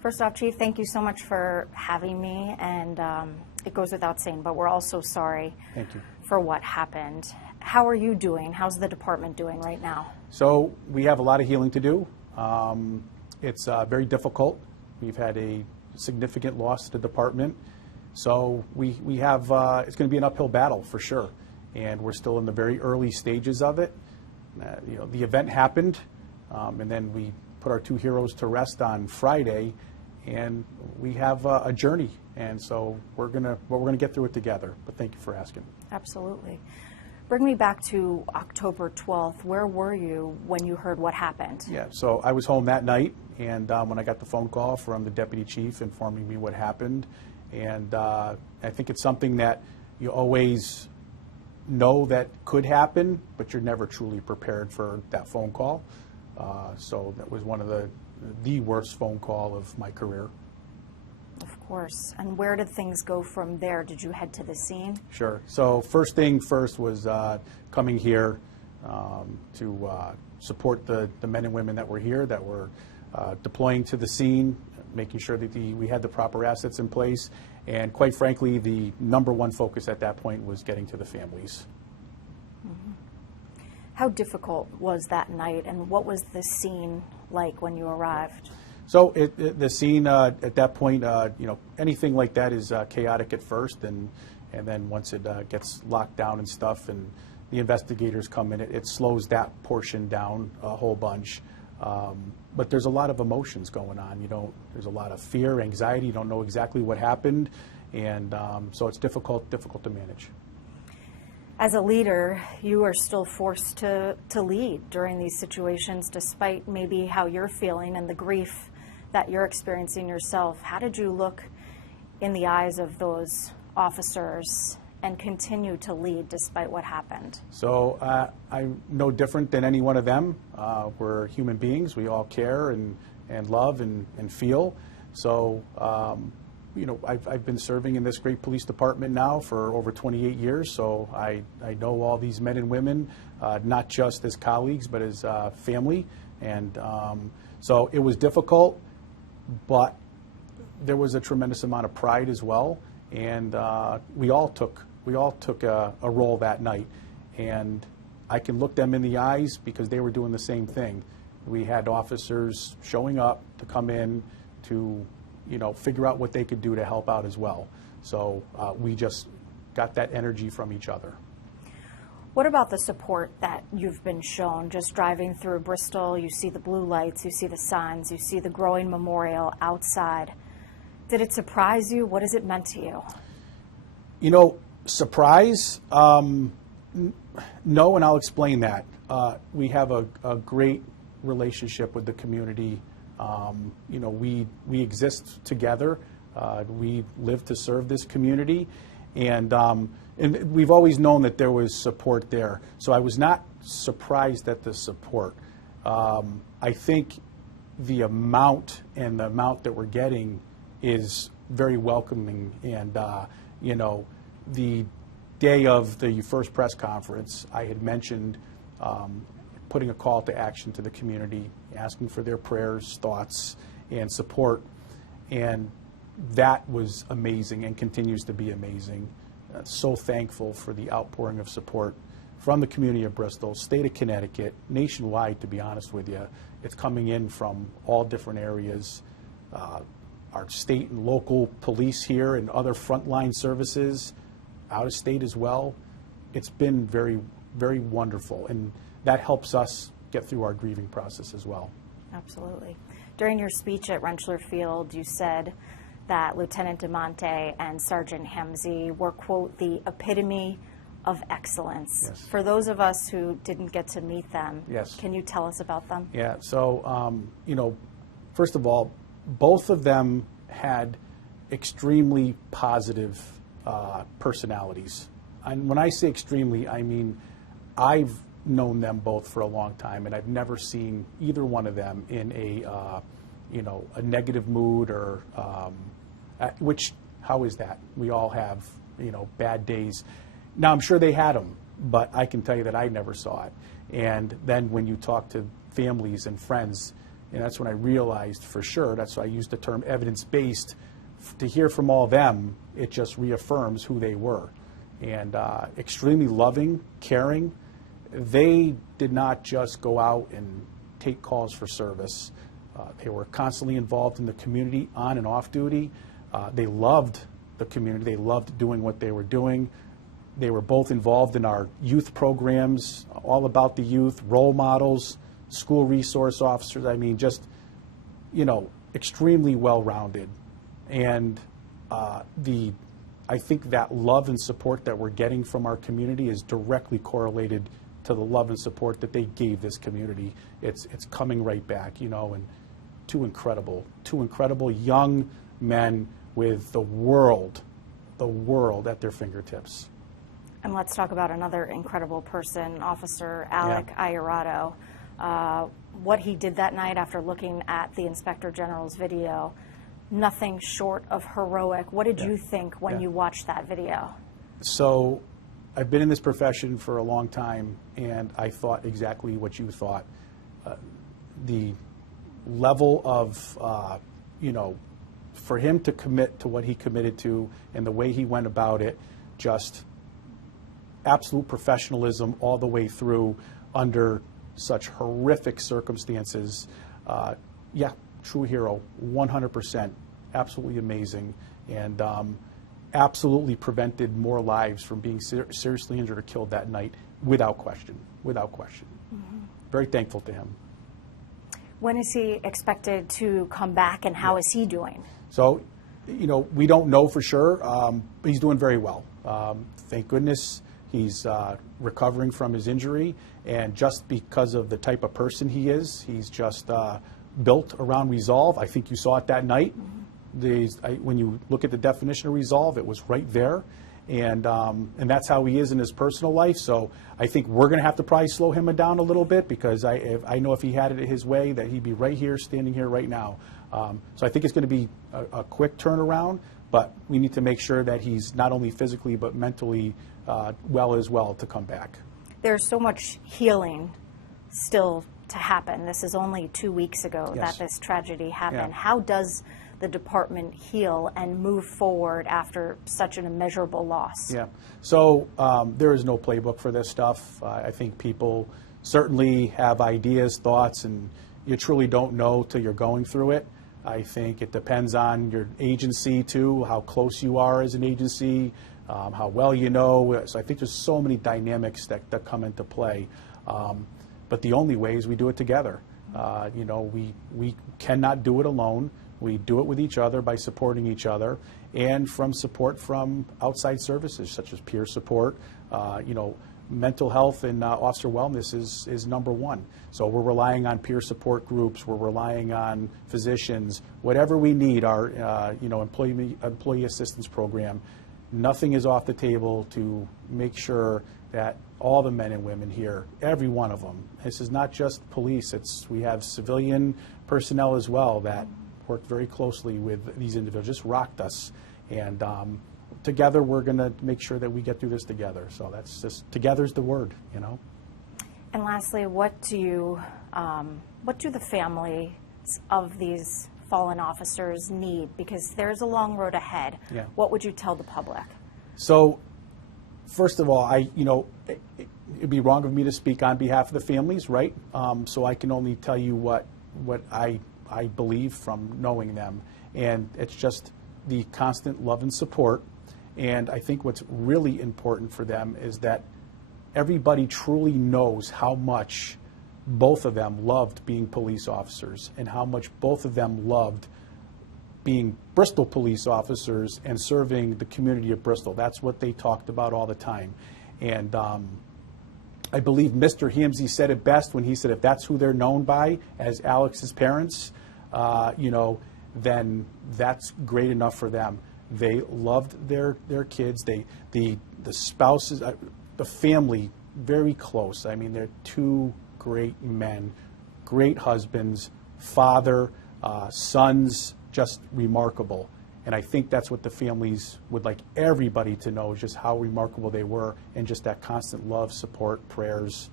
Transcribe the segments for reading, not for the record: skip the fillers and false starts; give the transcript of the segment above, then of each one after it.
First off, Chief, thank you so much for having me, and it goes without saying, but we're all so sorry Thank you. for what happened. How are you doing? How's the department doing right now? So we have a lot of healing to do. It's very difficult. We've had a significant loss to the department. So we have, it's going to be an uphill battle for sure. And we're still in the very early stages of it. The event happened, and then we put our two heroes to rest on Friday, and we have a journey. And so we're gonna get through it together. But thank you for asking. Absolutely. Bring me back to October 12th. Where were you when you heard what happened? Yeah, so I was home that night, and when I got the phone call from the deputy chief informing me what happened, and I think it's something that you always know that could happen, but you're never truly prepared for that phone call. So that was one of the worst phone call of my career. Of course. And where did things go from there? Did you head to the scene? Sure. So first thing first was coming here to support the men and women that were here, that were deploying to the scene, making sure that we had the proper assets in place. And quite frankly, the number one focus at that point was getting to the families. Mm-hmm. How difficult was that night, and what was the scene like when you arrived? So the scene at that point, anything like that is chaotic at first, and then once it gets locked down and stuff, and the investigators come in, it slows that portion down a whole bunch. But there's a lot of emotions going on. There's a lot of fear, anxiety. You don't know exactly what happened, and so it's difficult to manage. As a leader, you are still forced to lead during these situations, despite maybe how you're feeling and the grief that you're experiencing yourself. How did you look in the eyes of those officers and continue to lead despite what happened? So I'm no different than any one of them. We're human beings. We all care and love and feel. So I've been serving in this great police department now for over 28 years, so I know all these men and women, not just as colleagues, but as family. And so it was difficult, but there was a tremendous amount of pride as well. And we all took a role that night. And I can look them in the eyes because they were doing the same thing. We had officers showing up to come in to figure out what they could do to help out as well. So we just got that energy from each other. What about the support that you've been shown? Just driving through Bristol, you see the blue lights, you see the signs, you see the growing memorial outside. Did it surprise you? What has it meant to you? Surprise? No, and I'll explain that. We have a great relationship with the community. We exist together. We live to serve this community, and we've always known that there was support there. So I was not surprised at the support. I think the amount that we're getting is very welcoming, and the day of the first press conference, I had mentioned putting a call to action to the community, asking for their prayers, thoughts, and support. And that was amazing and continues to be amazing. So thankful for the outpouring of support from the community of Bristol, state of Connecticut, nationwide, to be honest with you. It's coming in from all different areas. Our state and local police here and other frontline services, out of state as well. It's been very, very wonderful, and that helps us get through our grieving process as well. Absolutely. During your speech at Rentschler Field, you said that Lieutenant Demonte and Sergeant Hemsey were, quote, the epitome of excellence. Yes. For those of us who didn't get to meet them, yes, can you tell us about them? Yeah, so, first of all, both of them had extremely positive personalities. And when I say extremely, I mean I've known them both for a long time, and I've never seen either one of them in a negative mood or which, how is that? We all have bad days. Now I'm sure they had them, but I can tell you that I never saw it. And then when you talk to families and friends, And that's when I realized for sure, that's why I used the term evidence-based, to hear from all of them, it just reaffirms who they were. And extremely loving, caring. They did not just go out and take calls for service. They were constantly involved in the community, on and off duty. They loved the community. They loved doing what they were doing. They were both involved in our youth programs, all about the youth, role models, school resource officers. I mean, just, you know, extremely well-rounded. And I think that love and support that we're getting from our community is directly correlated to the love and support that they gave this community. It's coming right back, you know, and two incredible young men with the world at their fingertips. And let's talk about another incredible person, Officer Ayuda. What he did that night after looking at the Inspector General's video, nothing short of heroic. What did you think when you watched that video? So I've been in this profession for a long time, and I thought exactly what you thought. The level of, you know, for him to commit to what he committed to and the way he went about it, just absolute professionalism all the way through under such horrific circumstances. Yeah, true hero, 100%, absolutely amazing, and absolutely prevented more lives from being seriously injured or killed that night, without question, without question. Mm-hmm. Very thankful to him. When is he expected to come back, and how is he doing? So, you know, we don't know for sure, but he's doing very well. Thank goodness he's recovering from his injury, and just because of the type of person he is, he's just built around resolve. I think you saw it that night. Mm-hmm. When you look at the definition of resolve, it was right there. And that's how he is in his personal life. So I think we're going to have to probably slow him down a little bit, because I know if he had it his way, that he'd be right here, standing here right now. So I think it's going to be a quick turnaround, but we need to make sure that he's not only physically but mentally well as well to come back. There's so much healing still to happen. This is only 2 weeks ago that this tragedy happened. Yeah. How does the department heal and move forward after such an immeasurable loss? Yeah, so there is no playbook for this stuff. I think people certainly have ideas, thoughts, and you truly don't know till you're going through it. I think it depends on your agency too, how close you are as an agency, how well you know. So I think there's so many dynamics that come into play. But the only way is we do it together. You know, we cannot do it alone. We do it with each other by supporting each other, and from support from outside services such as peer support. You know, mental health and officer wellness is number one. So we're relying on peer support groups. We're relying on physicians. Whatever we need, our you know, employee assistance program. Nothing is off the table to make sure that all the men and women here, every one of them. This is not just police. We have civilian personnel as well that worked very closely with these individuals, just rocked us. And together we're going to make sure that we get through this together. So that's just, together's the word, you know. And lastly, what do the families of these fallen officers need? Because there's a long road ahead. Yeah. What would you tell the public? So, first of all, it'd be wrong of me to speak on behalf of the families, right? So I can only tell you what I believe from knowing them, and it's just the constant love and support. And I think what's really important for them is that everybody truly knows how much both of them loved being police officers, and how much both of them loved being Bristol police officers and serving the community of Bristol. That's what they talked about all the time. And I believe Mr. Hemsey said it best when he said, if that's who they're known by as Alex's parents, you know, then that's great enough for them. They loved their kids. The spouses, the family, very close. I mean, they're two great men, great husbands, father, sons, just remarkable. And I think that's what the families would like everybody to know, is just how remarkable they were, and just that constant love, support, prayers,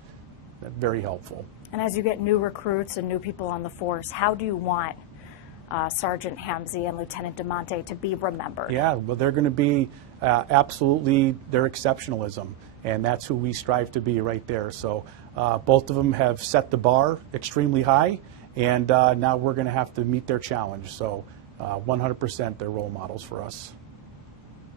very helpful. And as you get new recruits and new people on the force, how do you want Sergeant Hemsey and Lieutenant Demonte to be remembered? Yeah, well, they're going to be absolutely their exceptionalism, and that's who we strive to be right there. So both of them have set the bar extremely high, and now we're going to have to meet their challenge. So 100% they're role models for us.